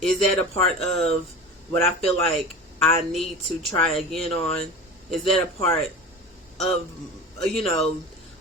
Is that a part of what I feel like I need to try again on? Is that a part of,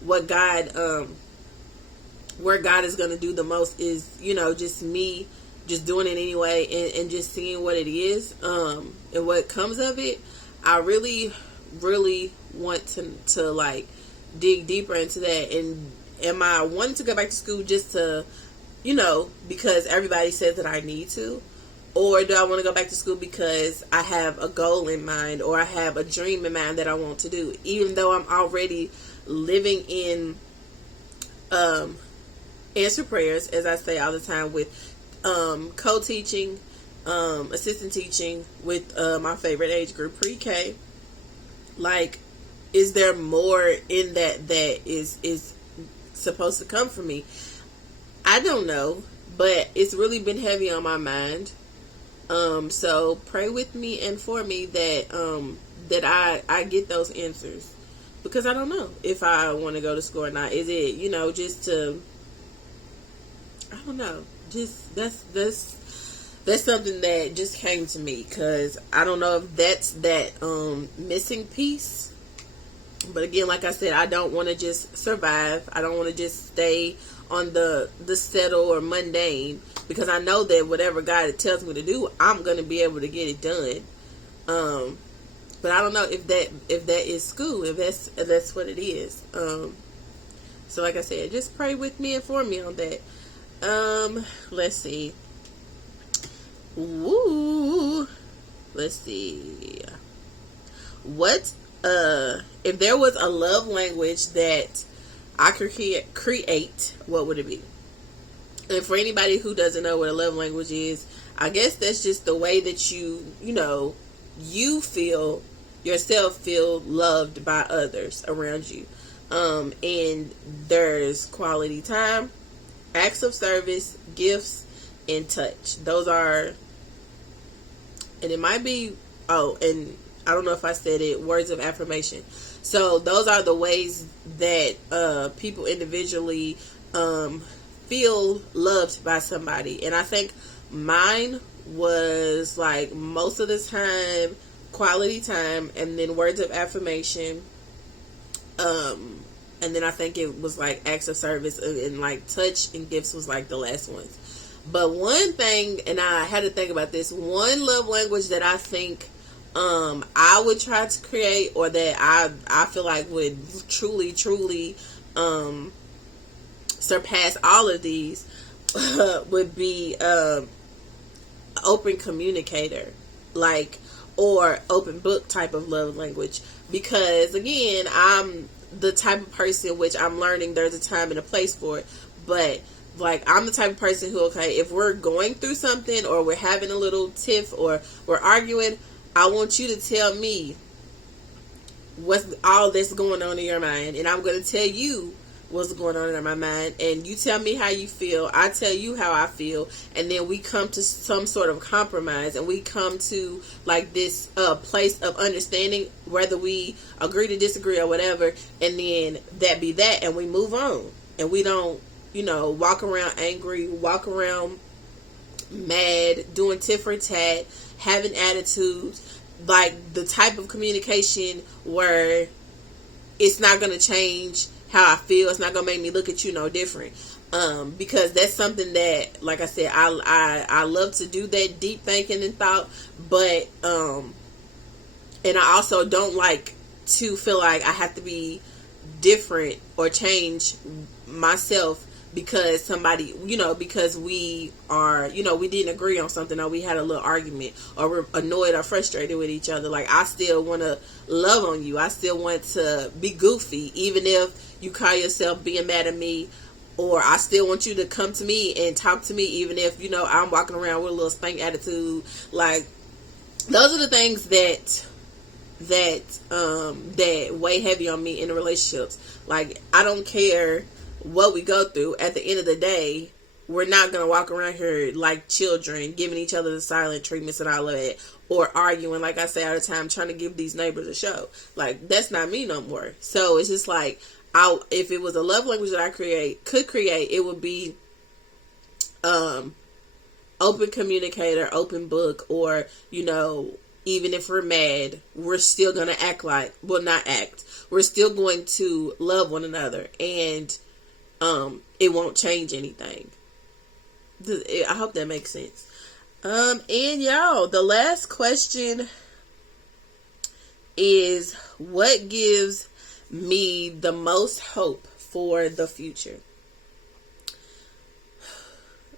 what God, where God is going to do the most is, just me just doing it anyway, and just seeing what it is, and what comes of it. I really, really want to like dig deeper into that. And am I wanting to go back to school just to, because everybody says that I need to? Or do I want to go back to school because I have a goal in mind, or I have a dream in mind that I want to do, even though I'm already living in answer prayers, as I say all the time, with co-teaching, assistant teaching with my favorite age group, pre-K. Like, is there more in that is supposed to come from me? I don't know, but it's really been heavy on my mind. So pray with me and for me that I get those answers, because I don't know if I want to go to school or not. Is it, just to, I don't know, just that's something that just came to me, because I don't know if that's that missing piece. But again, like I said, I don't want to just survive. I don't want to just stay on the settle or mundane, because I know that whatever God tells me to do, I'm going to be able to get it done. But I don't know if that is school, if that's what it is. So like I said, just pray with me and for me on that. Let's see. Woo. Let's see. What if there was a love language that I could create, what would it be? And for anybody who doesn't know what a love language is, I guess that's just the way that you feel yourself feel loved by others around you. And there's quality time, acts of service, gifts, and touch. Those are, and it might be, and I don't know if I said it, words of affirmation. So those are the ways that people individually feel loved by somebody. And I think mine was, like, most of the time quality time, and then words of affirmation, and then I think it was like acts of service, and like touch and gifts was like the last ones. But one thing, and I had to think about this, one love language that I think I would try to create, or that I feel like would truly surpass all of these, would be open communicator, like, or open book type of love language. Because again, I'm the type of person, which I'm learning there's a time and a place for it, but like, I'm the type of person who, okay, if we're going through something, or we're having a little tiff, or we're arguing, I want you to tell me what's all that's going on in your mind, and I'm going to tell you what's going on in my mind, and you tell me how you feel, I tell you how I feel, and then we come to some sort of compromise, and we come to like this place of understanding, whether we agree to disagree or whatever, and then that be that, and we move on, and we don't, walk around angry, walk around mad, doing tit for tat, having attitudes, like the type of communication where it's not going to change how I feel. It's not going to make me look at you no different. Because that's something that, like I said, I love to do that deep thinking and thought, but, and I also don't like to feel like I have to be different or change myself because somebody, because we are, we didn't agree on something, or we had a little argument, or we're annoyed or frustrated with each other. Like, I still want to love on you. I still want to be goofy, even if you call yourself being mad at me, or I still want you to come to me and talk to me, even if, I'm walking around with a little stank attitude. Like, those are the things that weigh heavy on me in the relationships. Like, I don't care what we go through. At the end of the day, we're not going to walk around here like children, giving each other the silent treatments and all of that, or arguing, like I say all the time, trying to give these neighbors a show. Like, that's not me no more. So it's just like, if it was a love language that I could create, it would be open communicator, open book, or, even if we're mad, we're still going to act like, well, not act. We're still going to love one another, and it won't change anything. I hope that makes sense. And y'all, the last question is, what gives me the most hope for the future?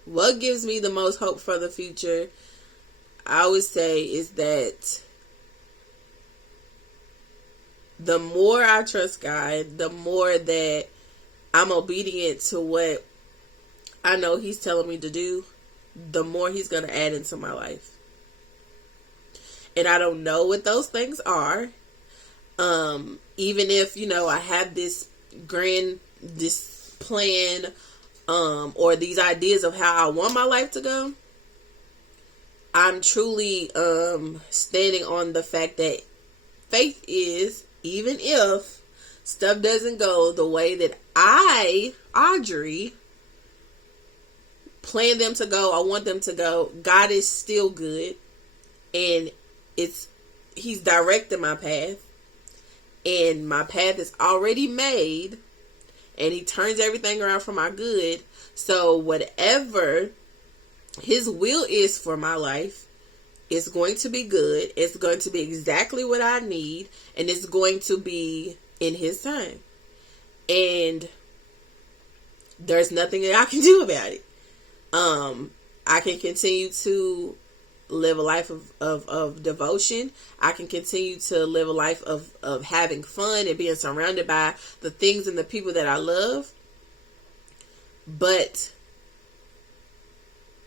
What gives me the most hope for the future, I would say, is that the more I trust God, the more that I'm obedient to what I know He's telling me to do, the more He's going to add into my life. And I don't know what those things are. Even if, I have this plan, or these ideas of how I want my life to go, I'm truly standing on the fact that faith is, even if stuff doesn't go the way that Audrey, plan them to go, I want them to go, God is still good, and He's directing my path, and my path is already made, and He turns everything around for my good. So whatever His will is for my life, it's going to be good. It's going to be exactly what I need, and it's going to be in His time. And there's nothing that I can do about it. I can continue to live a life of devotion. I can continue to live a life of having fun and being surrounded by the things and the people that I love. But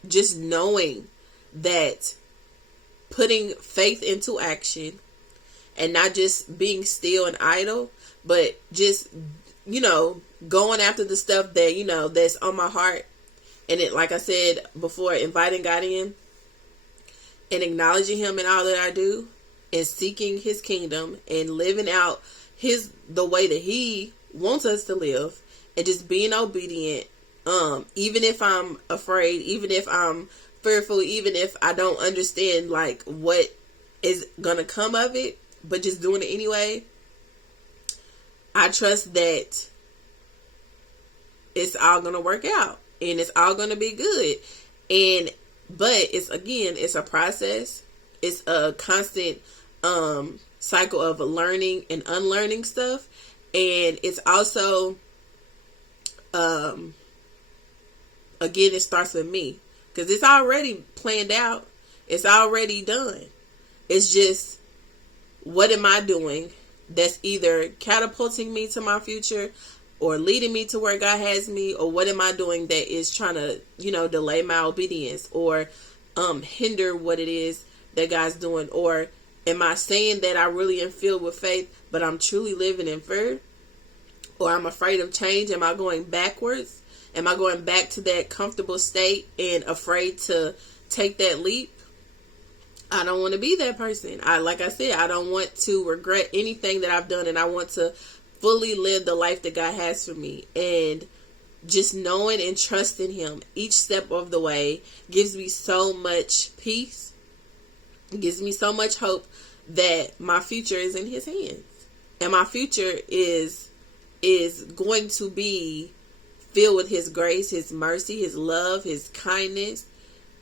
just knowing that putting faith into action, and not just being still and idle, but just, going after the stuff that, that's on my heart. And it, like I said before, inviting God in and acknowledging Him in all that I do, and seeking His kingdom and living out the way that He wants us to live, and just being obedient. Even if I'm afraid, even if I'm fearful, even if I don't understand like what is gonna come of it, but just doing it anyway. I trust that it's all gonna work out, and it's all gonna be good. But it's a process. It's a constant cycle of learning and unlearning stuff. And it's also, again, it starts with me, because it's already planned out. It's already done. It's just, what am I doing that's either catapulting me to my future or leading me to where God has me, or what am I doing that is trying to, delay my obedience, or hinder what it is that God's doing? Or am I saying that I really am filled with faith, but I'm truly living in fear? Or I'm afraid of change? Am I going backwards? Am I going back to that comfortable state and afraid to take that leap? I don't want to be that person. Like I said, I don't want to regret anything that I've done, and I want to fully live the life that God has for me. And just knowing and trusting Him each step of the way gives me so much peace. It gives me so much hope that my future is in His hands. And my future is going to be filled with His grace, His mercy, His love, His kindness,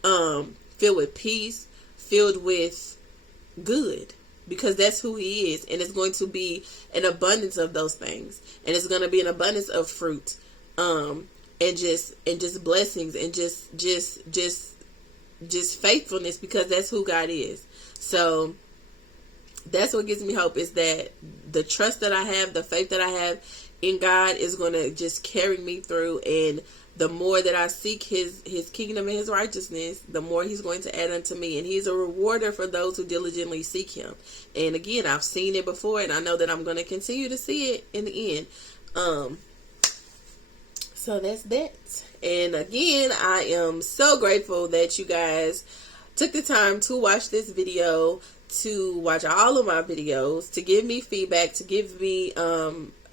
filled with peace, filled with good, because that's who He is. And it's going to be an abundance of those things, and it's going to be an abundance of fruit, and just blessings, and just faithfulness, because that's who God is. So that's what gives me hope, is that the trust that I have, the faith that I have in God is going to just carry me through. And the more that I seek His kingdom and His righteousness, the more He's going to add unto me. And He's a rewarder for those who diligently seek Him. And again, I've seen it before, and I know that I'm going to continue to see it in the end. So that's that. And again, I am so grateful that you guys took the time to watch this video, to watch all of my videos, to give me feedback, to give me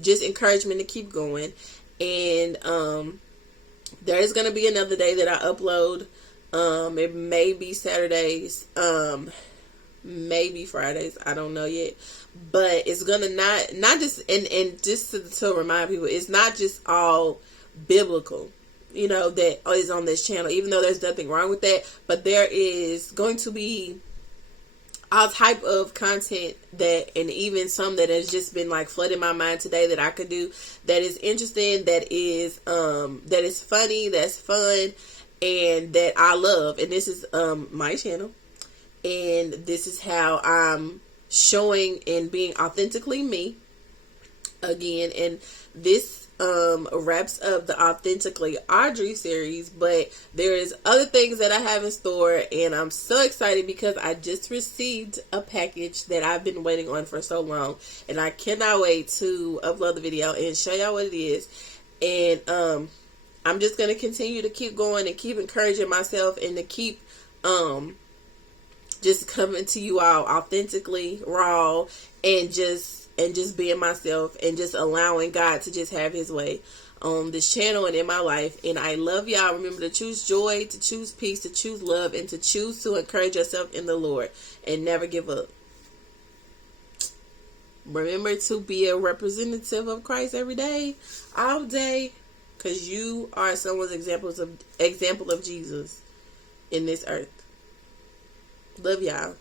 just encouragement to keep going. And there is going to be another day that I upload It may be Saturdays, maybe Fridays. I don't know yet, but it's gonna not just and just to remind people, it's not just all biblical, that is on this channel. Even though there's nothing wrong with that, but there is going to be all type of content that, and even some that has just been like flooding my mind today that I could do, that is interesting, that is funny, that's fun, and that I love. And this is my channel, and this is how I'm showing and being authentically me again. And this wraps up the Authentically Audrey series, but there is other things that I have in store, and I'm so excited because I just received a package that I've been waiting on for so long, and I cannot wait to upload the video and show y'all what it is. And I'm just going to continue to keep going and keep encouraging myself, and to keep just coming to you all authentically, raw, and just being myself, and just allowing God to just have his way on this channel and in my life. And I love y'all. Remember to choose joy, to choose peace, to choose love, and to choose to encourage yourself in the Lord, and never give up. Remember to be a representative of Christ every day, all day, because you are someone's example of Jesus in this earth. Love y'all.